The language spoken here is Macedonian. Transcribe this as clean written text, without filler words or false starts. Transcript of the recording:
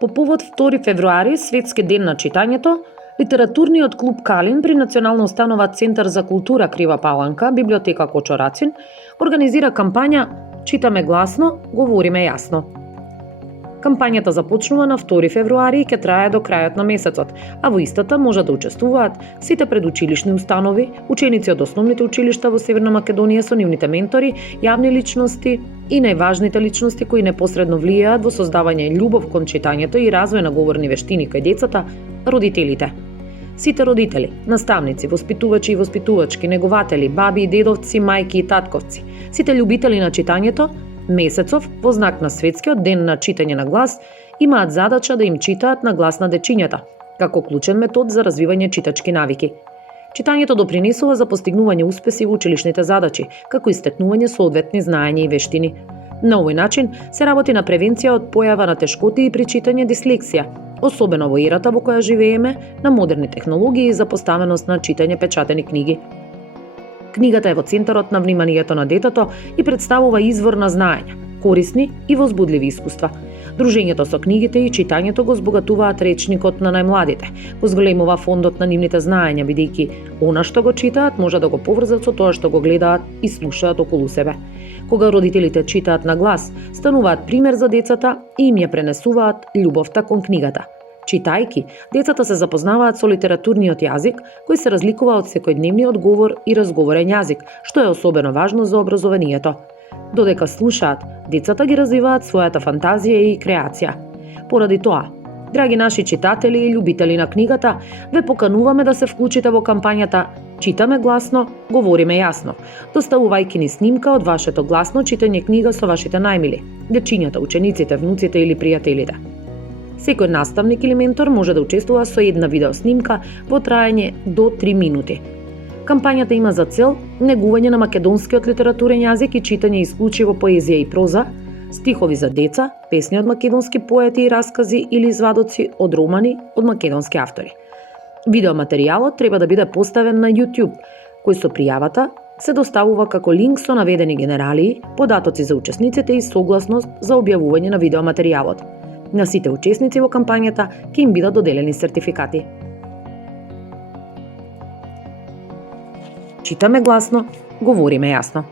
По повод 2 февруари, Светски ден на читањето, литературниот клуб Калин при Национална установа Центар за култура Крива Паланка, библиотека Кочо Рацин, организира кампања "Читаме гласно, говориме јасно". Кампањата започнува на 2 февруари и ќе трае до крајот на месецот, а во истата може да учествуваат сите предучилишни установи, ученици од основните училишта во Северна Македонија со нивните ментори, јавни личности и најважните личности кои непосредно влијаат во создавање љубов кон читањето и развој на говорни вештини кај децата, родителите. Сите родители, наставници, воспитувачи и воспитувачки, негователи, баби и дедовци, мајки и татковци, сите љубители на читањето, месецов, во знак на Светскиот ден на читање на глас, имаат задача да им читаат на глас на дечињата, како клучен метод за развивање читачки навики. Читањето допринесува за постигнување успеси во училишните задачи, како и стекнување соодветни знаења и вештини. На овој начин се работи на превенција од појава на тешкоти при читање дислексија, особено во ерата во која живееме, на модерни технологии и за поставеност на читање печатени книги. Книгата е во центарот на вниманието на детето и представува извор на знаења, корисни и возбудливи искуства. Дружењето со книгите и читањето го збогатуваат речникот на најмладите, го зголемува фондот на нивните знаења, бидејќи она што го читаат може да го поврзат со тоа што го гледаат и слушаат околу себе. Кога родителите читаат на глас, стануваат пример за децата и им ја пренесуваат љубовта кон книгата. Читајки, децата се запознаваат со литературниот јазик, кој се разликува од секојдневниот говор и разговорен јазик, што е особено важно за образованието. Додека слушаат, децата ги развиваат својата фантазија и креација. Поради тоа, драги наши читатели и љубители на книгата, ве покануваме да се вклучите во кампањата "Читаме гласно, говориме јасно", доставувајќи ни снимка од вашето гласно читање книга со вашите најмили, дечињата, учениците, внуците или пријателите. Секој наставник или ментор може да учествува со една видеоснимка во траење до 3 минути. Кампањата има за цел негување на македонскиот литературен јазик и читање исклучиво поезија и проза, стихови за деца, песни од македонски поети и раскази или извадоци од романи од македонски автори. Видеоматеријалот треба да биде поставен на YouTube, кој со пријавата се доставува како линк со наведени генералии, податоци за учесниците и согласност за објавување на видеоматеријалот. На сите учесници во кампањата ќе им бидат доделени сертификати. Читаме гласно, говориме јасно.